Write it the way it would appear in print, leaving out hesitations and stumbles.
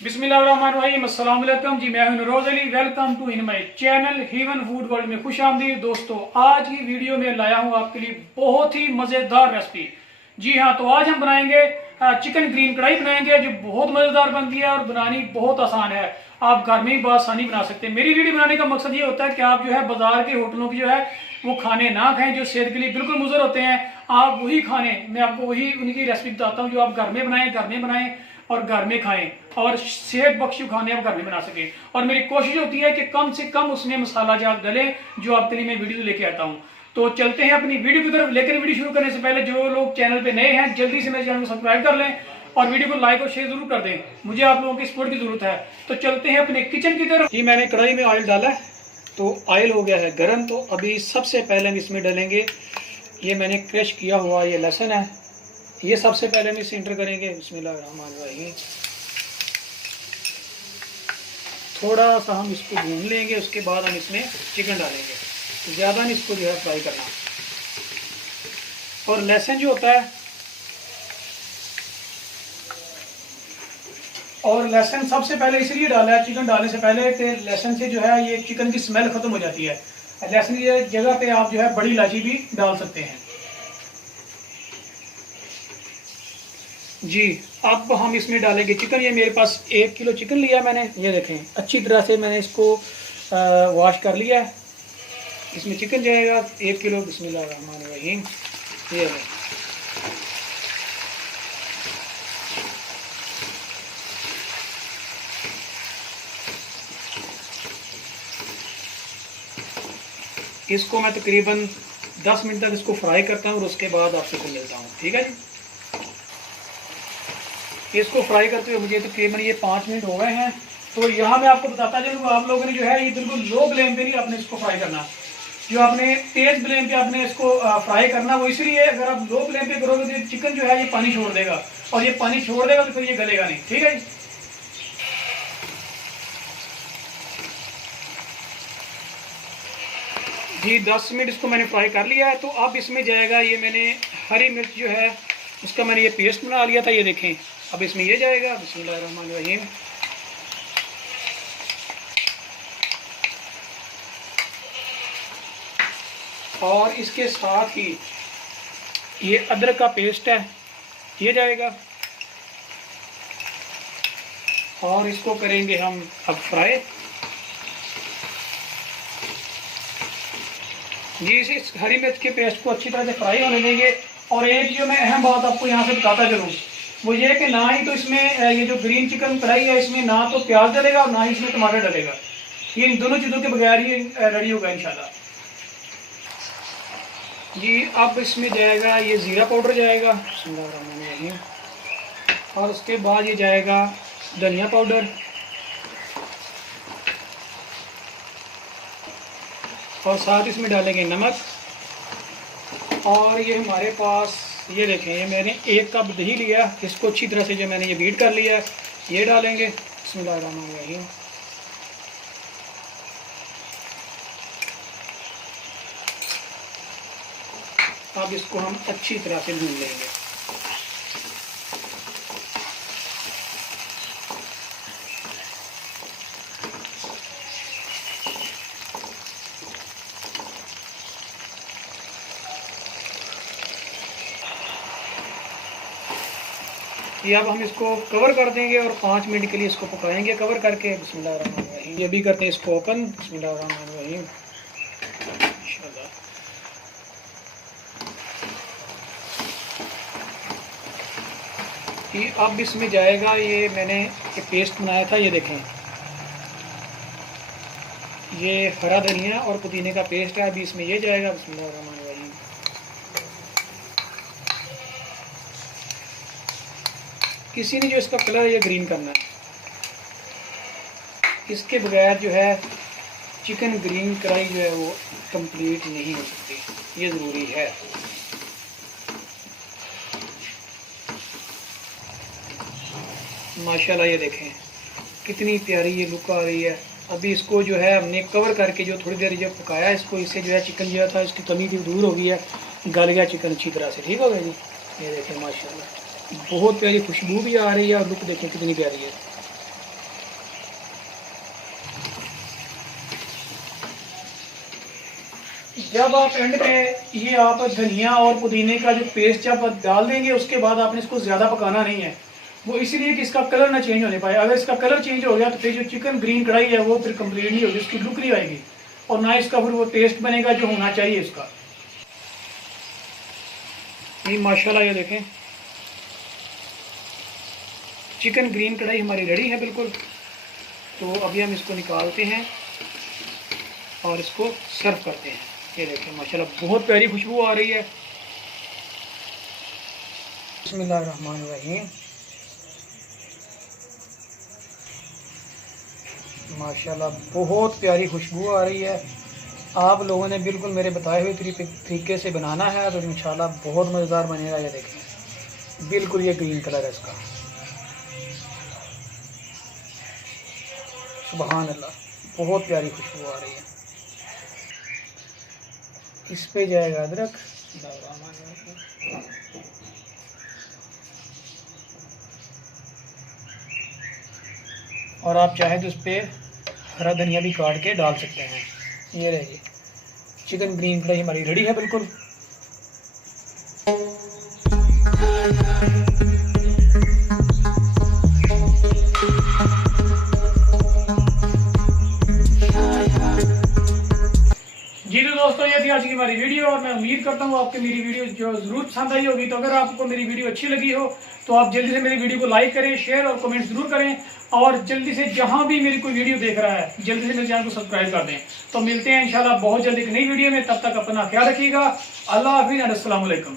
बिस्मिल्लाहिर्रहमानिर्रहीम। अस्सलाम वालेकुम जी, मैं हूं Naroz Ali. Welcome to in my channel heaven food world में खुश आमदीद। दोस्तों, आज की वीडियो में लाया हूं आपके लिए बहुत ही मज़ेदार रेसिपी। जी हाँ, तो आज हम बनाएंगे चिकन ग्रीन कढ़ाई बनाएंगे, जो बहुत मज़ेदार बनती है और बनानी बहुत आसान है। आप घर में ही बआसानी बना सकते हैं। मेरी वीडियो बनाने का मकसद ये होता है कि आप जो है बाजार के होटलों की जो है वो खाने ना खाएं, जो सेहत के लिए बिल्कुल मुज़र होते हैं। आप वही खाने, मैं आपको वही उनकी रेसिपी बताता हूँ जो आप घर में बनाएं और घर में खाएं और सेहत बख्श खाने आप घर में बना सकें। और मेरी कोशिश होती है कि कम से कम उसमें मसाला जात डले, जो आपके लिए मैं वीडियो लेके आता हूं। तो चलते हैं अपनी वीडियो की तरफ। लेकिन वीडियो शुरू करने से पहले जो लोग चैनल पे नए हैं, जल्दी से मेरे चैनल को सब्सक्राइब कर लें और वीडियो को लाइक और शेयर जरूर कर दें। मुझे आप लोगों की सपोर्ट की जरूरत है। तो चलते हैं अपने किचन की तरफ। ये मैंने कढ़ाई में ऑयल डाला है, तो ऑयल हो गया है गर्म। तो अभी सबसे पहले हम इसमें डालेंगे, ये मैंने क्रश किया हुआ ये लहसुन है, ये सबसे पहले हम इसे इंटर करेंगे। बिस्मिल्लाहिर्रहमानिर्रहीम। थोड़ा सा हम इसको भून लेंगे, उसके बाद हम इसमें चिकन डालेंगे। ज़्यादा नहीं इसको जो है फ्राई करना। और लहसुन जो होता है, और लहसुन सबसे पहले इसलिए डाला है चिकन डालने से पहले कि लहसुन से जो है ये चिकन की स्मेल खत्म हो जाती है। लहसुन की जगह पे आप जो है बड़ी इलायची भी डाल सकते हैं। जी, अब हम इसमें डालेंगे चिकन। ये मेरे पास 1 किलो चिकन लिया मैंने, ये देखें अच्छी तरह से मैंने इसको वॉश कर लिया है। इसमें चिकन जाएगा 1 किलो। बिस्मिल्लाहिर्रहमानिर्रहीम। ये है, इसको मैं तकरीबन 10 मिनट तक इसको फ्राई करता हूँ और उसके बाद आपसे फिर मिलता हूँ। ठीक है जी। इसको फ्राई करते हुए मुझे तकरीबन ये 5 मिनट हो गए हैं। तो यहाँ मैं आपको बताता चलूँ, आप लोगों ने जो है ये बिल्कुल लो फ्लेम पे नहीं आपने इसको फ्राई करना। जो आपने तेज फ्लेम पे आपने इसको फ्राई करना, वो इसलिए अगर आप लो फ्लेम पे करोगे तो चिकन जो है ये पानी छोड़ देगा, और ये पानी छोड़ देगा तो फिर ये गलेगा नहीं। ठीक है जी। जी 10 मिनट इसको मैंने फ्राई कर लिया है। तो अब इसमें जाएगा, ये मैंने हरी मिर्च जो है उसका मैंने ये पेस्ट बना लिया था, ये देखें। अब इसमें ये जाएगा। बिस्मिल्लाहिर्रहमानिर्रहीम। और इसके साथ ही ये अदरक का पेस्ट है, ये जाएगा। और इसको करेंगे हम अब फ्राई। जी, इस हरी मिर्च के पेस्ट को अच्छी तरह से फ्राई होने देंगे। और एक जो मैं अहम बात आपको यहाँ से बताता चलूँ, वो ये कि ना ही तो इसमें ये जो ग्रीन चिकन कढ़ाई है, इसमें ना तो प्याज डलेगा और ना ही इसमें टमाटर डलेगा। ये इन दोनों चीज़ों के बगैर ही रेडी होगा इंशाल्लाह। जी, अब इसमें जाएगा ये ज़ीरा पाउडर जाएगा, और उसके बाद ये जाएगा धनिया पाउडर, और साथ इसमें डालेंगे नमक। और ये हमारे पास ये देखें, ये मैंने 1 कप दही लिया, इसको अच्छी तरह से जो मैंने ये बीट कर लिया है, ये डालेंगे। बिस्मिल्लाहिर्रहमानिर्रहीम। अब इसको हम अच्छी तरह से भून लेंगे। ये अब हम इसको कवर कर देंगे और 5 मिनट के लिए इसको पकाएंगे कवर करके। बिस्मिल्लाहिर्रहमानिर्रहीम। ये भी करते हैं इसको ओपन। बिस्मिल्लाहिर्रहमानिर्रहीम। इंशाल्लाह। ये अब इसमें जाएगा, ये मैंने ये पेस्ट बनाया था, ये देखें, ये हरा धनिया और पुदीने का पेस्ट है। अभी इसमें ये जाएगा। बिस्मिल्लाहिर्रहमानिर्रहीम। किसी ने जो इसका कलर है ये ग्रीन करना है, इसके बगैर जो है चिकन ग्रीन कढ़ाई जो है वो कंप्लीट नहीं हो सकती, ये ज़रूरी है। माशाल्लाह, ये देखें कितनी प्यारी ये लुक आ रही है। अभी इसको जो है हमने कवर करके जो थोड़ी देर जब पकाया इसको, इससे जो है चिकन जो था इसकी कमी थी दूर हो गई है, गल गया चिकन अच्छी तरह से। ठीक हो गया जी। ये देखें माशाल्लाह बहुत प्यारी खुशबू भी आ रही है और लुक देखें कितनी प्यारी है। जब आप एंड में ये आप धनिया और पुदीने का जो पेस्ट जब डाल देंगे उसके बाद आपने इसको ज़्यादा पकाना नहीं है, वो इसीलिए कि इसका कलर ना चेंज होने पाए। अगर इसका कलर चेंज हो गया तो फिर जो चिकन ग्रीन कढ़ाई है वो फिर कंप्लीट नहीं होगी, उसकी लुक नहीं आएगी और ना इसका फिर वो टेस्ट बनेगा जो होना चाहिए इसका। ये माशाल्लाह ये देखें चिकन ग्रीन कढ़ाई हमारी रेडी है बिल्कुल। तो अभी हम इसको निकालते हैं और इसको सर्व करते हैं। ये देखें माशाल्लाह बहुत प्यारी खुशबू आ रही है। बिस्मिल्लाहिर्रहमानिर्रहीम। माशाल्लाह बहुत प्यारी खुशबू आ रही है। आप लोगों ने बिल्कुल मेरे बताए हुए तरीके से बनाना है तो इंशाल्लाह बहुत मज़ेदार बनेगा। ये देखें बिल्कुल ये ग्रीन कलर है इसका। सुभान अल्लाह बहुत प्यारी खुशबू आ रही है। इस पे जाएगा अदरक, और आप चाहें तो इस पर हरा धनिया भी काट के डाल सकते हैं। ये रही चिकन ग्रीन कढ़ाई हमारी रेडी है बिल्कुल। जी तो दोस्तों ये थी आज की हमारी वीडियो और मैं उम्मीद करता हूँ आपको मेरी वीडियो जो ज़रूर पसंद आई होगी। तो अगर आपको मेरी वीडियो अच्छी लगी हो तो आप जल्दी से मेरी वीडियो को लाइक करें, शेयर और कमेंट ज़रूर करें और जल्दी से जहाँ भी मेरी कोई वीडियो देख रहा है जल्दी से मेरे चैनल को सब्सक्राइब कर दें। तो मिलते हैं इंशाल्लाह बहुत जल्दी एक नई वीडियो में, तब तक अपना ख्याल रखिएगा। अल्लाह हाफिज़, अस्सलाम वालेकुम।